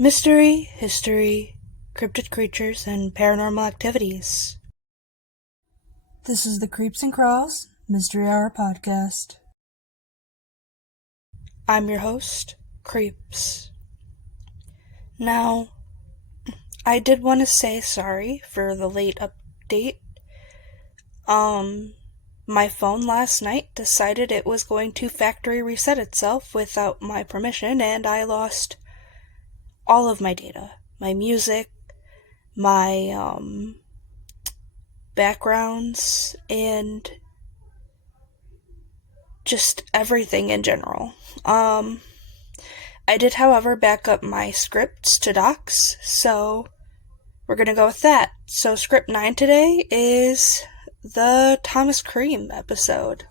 Mystery, history, cryptid creatures, and paranormal activities. This is the Creeps and Crawls Mystery Hour podcast. I'm your host, Creeps. Now, I did want to say sorry for the late update. My phone last night decided it was going to factory reset itself without my permission, and I lost all of my data. My music, my, backgrounds, and just everything in general. I did, however, back up my scripts to Docs, so we're gonna go with that. So script 9 today is the Thomas Cream episode.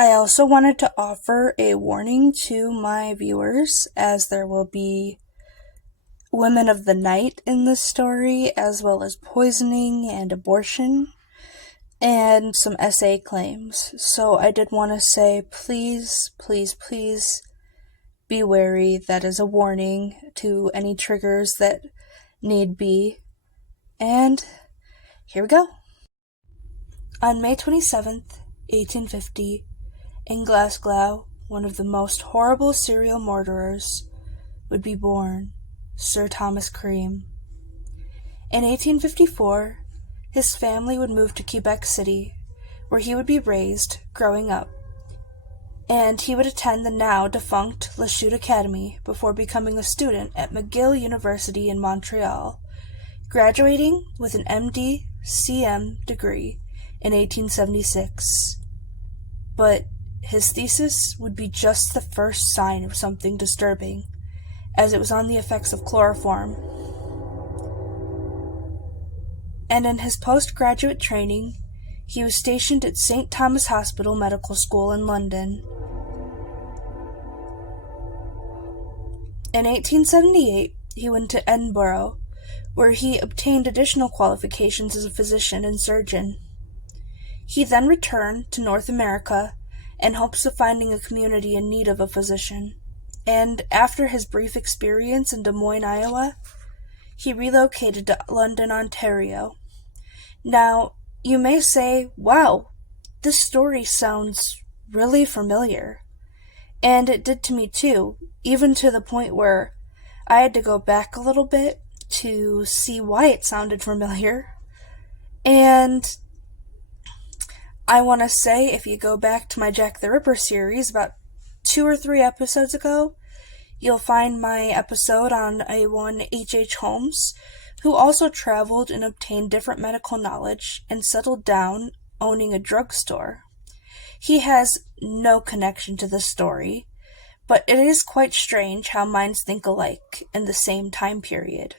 I also wanted to offer a warning to my viewers, as there will be women of the night in this story, as well as poisoning and abortion, and some SA claims. So I did want to say, please, please, please be wary. That is a warning to any triggers that need be. And here we go. On May 27th, 1850, in Glasgow, one of the most horrible serial murderers would be born, Sir Thomas Cream. In 1854, his family would move to Quebec City, where he would be raised growing up, and he would attend the now-defunct Lachute Academy before becoming a student at McGill University in Montreal, graduating with an MD CM degree in 1876. But his thesis would be just the first sign of something disturbing, as it was on the effects of chloroform. And in his postgraduate training, he was stationed at St. Thomas Hospital Medical School in London. In 1878, he went to Edinburgh, where he obtained additional qualifications as a physician and surgeon. He then returned to North America in hopes of finding a community in need of a physician, and after his brief experience in Des Moines, Iowa, he relocated to London, Ontario. Now, you may say, wow, this story sounds really familiar. And it did to me too, even to the point where I had to go back a little bit to see why it sounded familiar. And I want to say, if you go back to my Jack the Ripper series about 2 or 3 episodes ago, you'll find my episode on a one H.H. Holmes, who also traveled and obtained different medical knowledge and settled down owning a drugstore. He has no connection to this story, but it is quite strange how minds think alike in the same time period.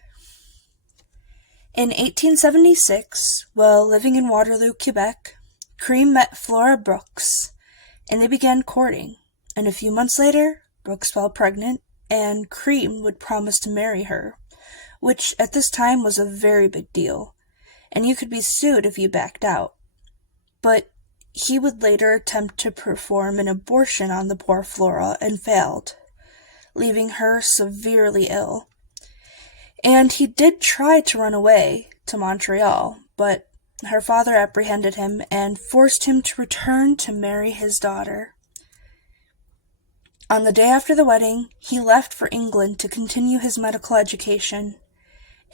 In 1876, while living in Waterloo, Quebec, Cream met Flora Brooks, and they began courting, and a few months later, Brooks fell pregnant, and Cream would promise to marry her, which at this time was a very big deal, and you could be sued if you backed out. But he would later attempt to perform an abortion on the poor Flora and failed, leaving her severely ill. And he did try to run away to Montreal, but her father apprehended him and forced him to return to marry his daughter. On the day after the wedding, he left for England to continue his medical education,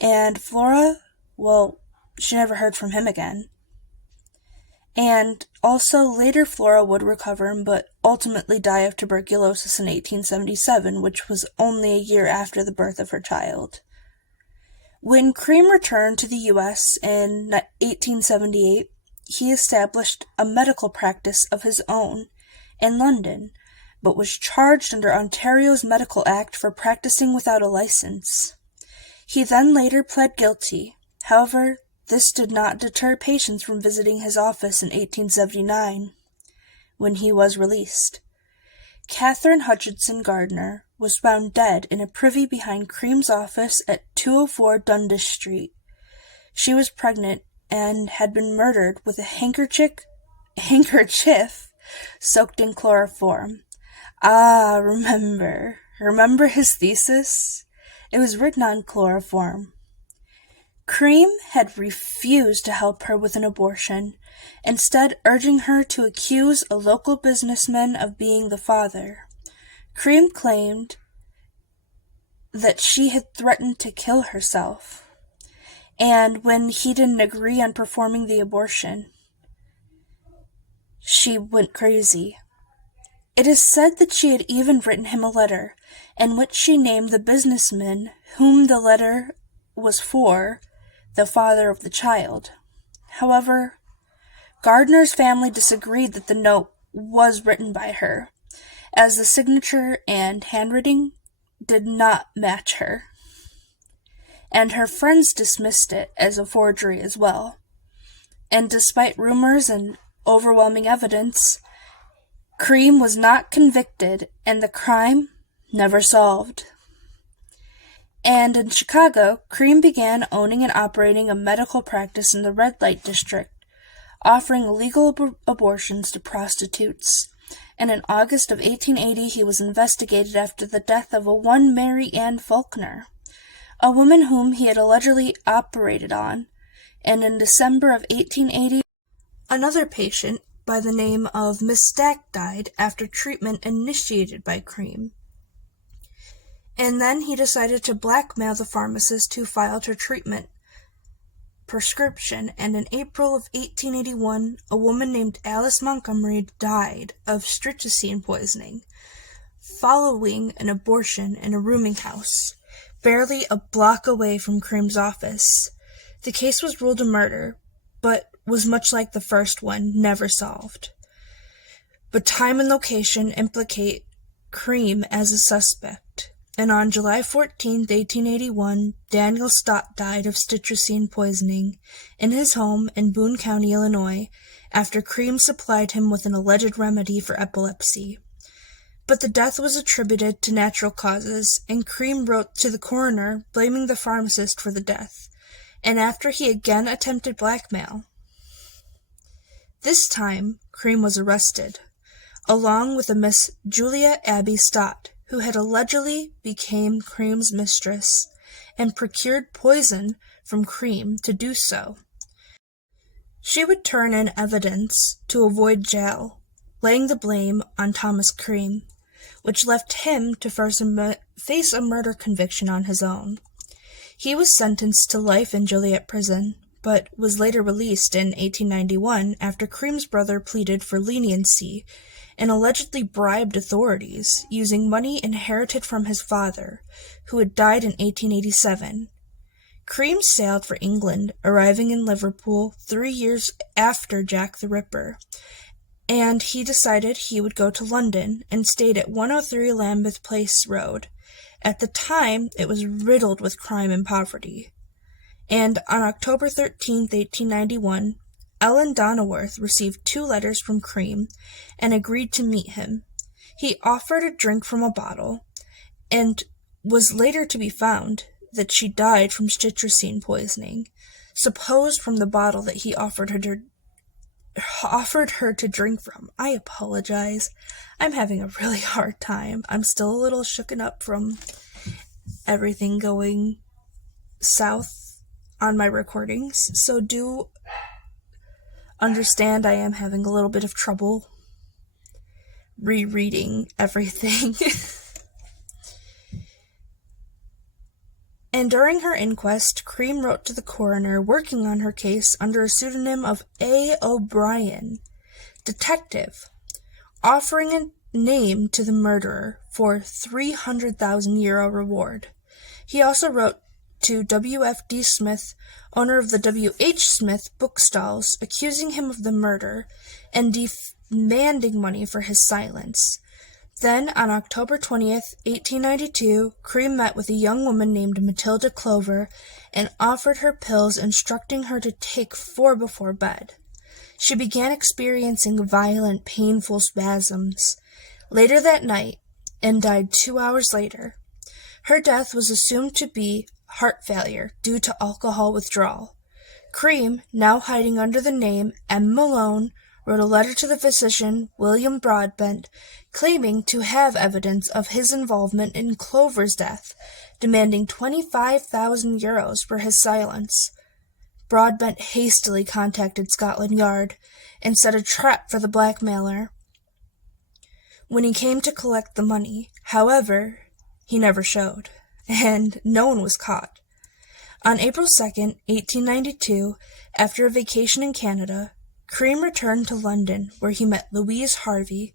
and Flora, well, she never heard from him again. And also later Flora would recover, but ultimately die of tuberculosis in 1877, which was only a year after the birth of her child. When Cream returned to the U.S. in 1878, he established a medical practice of his own in London, but was charged under Ontario's Medical Act for practicing without a license. He then later pled guilty. However, this did not deter patients from visiting his office in 1879, when he was released. Catherine Hutchinson Gardner was found dead in a privy behind Cream's office at 204 Dundas Street. She was pregnant and had been murdered with a handkerchief soaked in chloroform. Ah, remember, Remember his thesis? It was written on chloroform. Cream had refused to help her with an abortion, instead urging her to accuse a local businessman of being the father. Cream claimed that she had threatened to kill herself, and when he didn't agree on performing the abortion, she went crazy. It is said that she had even written him a letter, in which she named the businessman whom the letter was for the father of the child. However, Gardner's family disagreed that the note was written by her, as the signature and handwriting did not match her, and her friends dismissed it as a forgery as well. And despite rumors and overwhelming evidence, Cream was not convicted and the crime never solved. And in Chicago, Cream began owning and operating a medical practice in the red light district, offering illegal abortions to prostitutes. And in August of 1880, he was investigated after the death of one Mary Ann Faulkner, a woman whom he had allegedly operated on. And in December of 1880, another patient by the name of Miss Stack died after treatment initiated by Cream. And then he decided to blackmail the pharmacist who filed her treatment prescription, and in April of 1881, a woman named Alice Montgomery died of strychnine poisoning following an abortion in a rooming house, barely a block away from Cream's office. The case was ruled a murder, but was much like the first one, never solved. But time and location implicate Cream as a suspect. And on July 14, 1881, Daniel Stott died of strychnine poisoning in his home in Boone County, Illinois, after Cream supplied him with an alleged remedy for epilepsy. But the death was attributed to natural causes, and Cream wrote to the coroner blaming the pharmacist for the death, and after he again attempted blackmail. This time, Cream was arrested, along with a Miss Julia Abby Stott, who had allegedly become Cream's mistress and procured poison from Cream to do so. She would turn in evidence to avoid jail, laying the blame on Thomas Cream, which left him to face a murder conviction on his own. He was sentenced to life in Joliet prison, but was later released in 1891 after Cream's brother pleaded for leniency and allegedly bribed authorities using money inherited from his father, who had died in 1887. Cream sailed for England, arriving in Liverpool 3 years after Jack the Ripper, and he decided he would go to London and stayed at 103 Lambeth Place Road. At the time, it was riddled with crime and poverty. And on October 13, 1891, Ellen Donnerworth received 2 letters from Cream and agreed to meet him. He offered a drink from a bottle, and was later to be found that she died from strychnine poisoning, supposed from the bottle that he offered her to drink from. I apologize. I'm having a really hard time. I'm still a little shooken up from everything going south on my recordings, so do understand I am having a little bit of trouble rereading everything. And during her inquest, Cream wrote to the coroner working on her case under a pseudonym of A. O'Brien, detective, offering a name to the murderer for €300,000 reward. He also wrote to W.F.D. Smith, owner of the W.H. Smith bookstalls, accusing him of the murder and demanding money for his silence. Then, on October 20th, 1892, Cream met with a young woman named Matilda Clover and offered her pills, instructing her to take 4 before bed. She began experiencing violent, painful spasms later that night and died 2 hours later. Her death was assumed to be heart failure due to alcohol withdrawal. Cream, now hiding under the name M. Malone, wrote a letter to the physician William Broadbent claiming to have evidence of his involvement in Clover's death, demanding 25,000 euros for his silence. Broadbent hastily contacted Scotland Yard and set a trap for the blackmailer. When he came to collect the money, however, he never showed, and no one was caught. On April 2nd, 1892, after a vacation in Canada, Cream returned to London, where he met Louise Harvey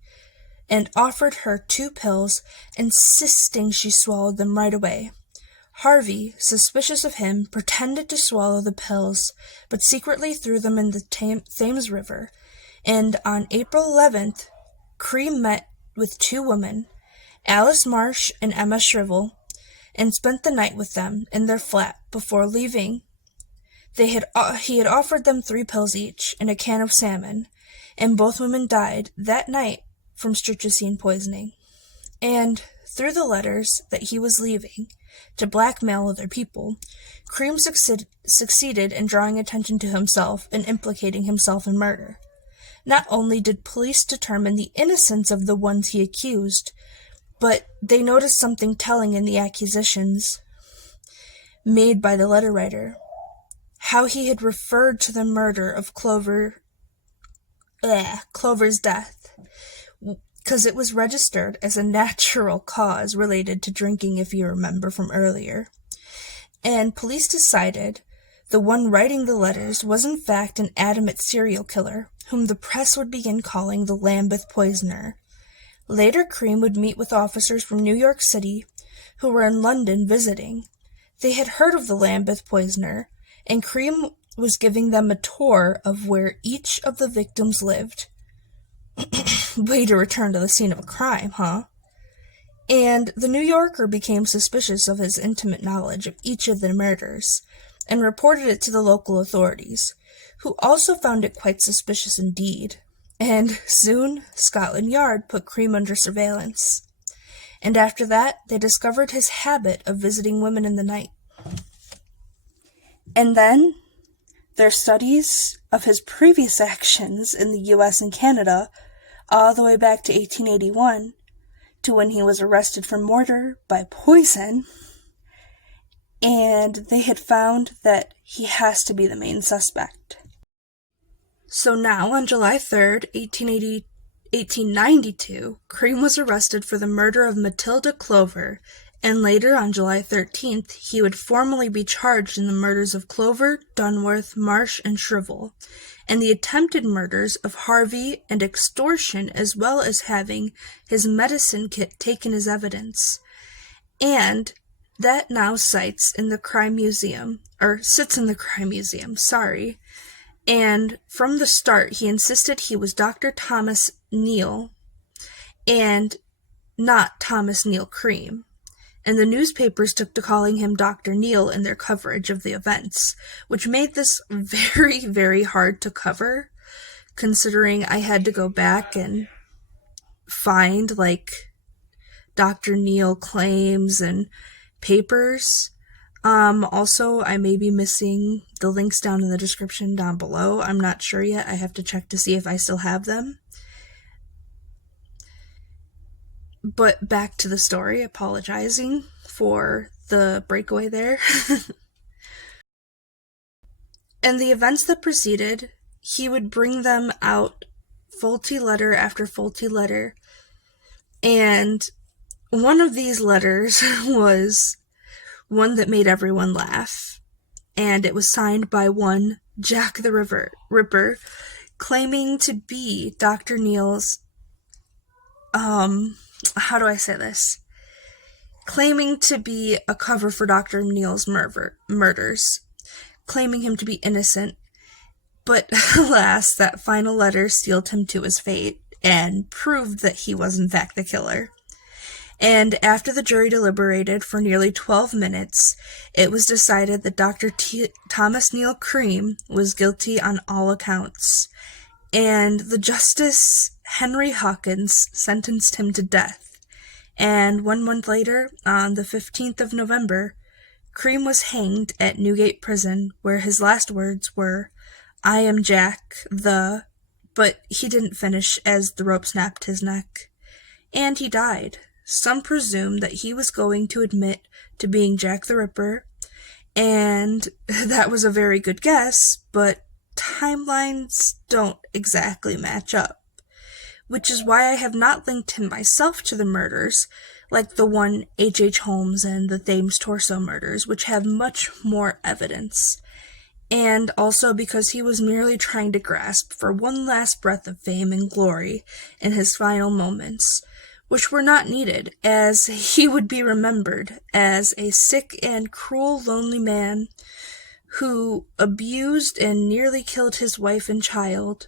and offered her 2 pills, insisting she swallowed them right away. Harvey, suspicious of him, pretended to swallow the pills, but secretly threw them in the Thames River, and on April 11th, Cream met with 2 women, Alice Marsh and Emma Shrivel, and spent the night with them in their flat before leaving. He had offered them 3 pills each and a can of salmon, and both women died that night from strychnine poisoning. And through the letters that he was leaving to blackmail other people, Cream succeeded in drawing attention to himself and implicating himself in murder. Not only did police determine the innocence of the ones he accused, but they noticed something telling in the accusations made by the letter writer. How he had referred to the murder of Clover's death, because it was registered as a natural cause related to drinking, if you remember from earlier. And police decided the one writing the letters was in fact an adamant serial killer, whom the press would begin calling the Lambeth Poisoner. Later, Cream would meet with officers from New York City who were in London visiting. They had heard of the Lambeth Poisoner, and Cream was giving them a tour of where each of the victims lived. Way to return to the scene of a crime, huh? And the New Yorker became suspicious of his intimate knowledge of each of the murders, and reported it to the local authorities, who also found it quite suspicious indeed. And soon, Scotland Yard put Cream under surveillance. And after that, they discovered his habit of visiting women in the night. And then, their studies of his previous actions in the US and Canada, all the way back to 1881, to when he was arrested for murder by poison, and they had found that he has to be the main suspect. So now, on July 3rd, 1892, Cream was arrested for the murder of Matilda Clover, and later, on July 13th, he would formally be charged in the murders of Clover, Dunworth, Marsh, and Shrivel, and the attempted murders of Harvey and extortion, as well as having his medicine kit taken as evidence. And that now sits in the Crime Museum, And from the start, he insisted he was Dr. Thomas Neal and not Thomas Neal Cream. And the newspapers took to calling him Dr. Neal in their coverage of the events, which made this very, very hard to cover, considering I had to go back and find, Dr. Neal claims and papers. Also, I may be missing the links down in the description down below. I'm not sure yet. I have to check to see if I still have them. But back to the story, apologizing for the breakaway there. And the events that preceded, he would bring them out faulty letter after faulty letter. And one of these letters was one that made everyone laugh. And it was signed by one Jack the Ripper, claiming to be Dr. Neal's, claiming to be a cover for Dr. Neal's murders, claiming him to be innocent, but alas, that final letter sealed him to his fate and proved that he was in fact the killer. And after the jury deliberated for nearly 12 minutes, it was decided that Dr. Thomas Neal Cream was guilty on all accounts, and the Justice Henry Hawkins sentenced him to death. And 1 month later, on the 15th of November, Cream was hanged at Newgate Prison, where his last words were, "I am Jack, the but he didn't finish as the rope snapped his neck. And he died. Some presume that he was going to admit to being Jack the Ripper, and that was a very good guess, but timelines don't exactly match up. Which is why I have not linked him myself to the murders, like the one H.H. Holmes and the Thames Torso murders, which have much more evidence. And also because he was merely trying to grasp for one last breath of fame and glory in his final moments, which were not needed, as he would be remembered as a sick and cruel, lonely man who abused and nearly killed his wife and child.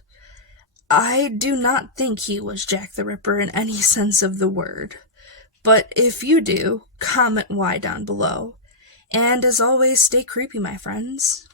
I do not think he was Jack the Ripper in any sense of the word. But if you do, comment why down below. And as always, stay creepy, my friends.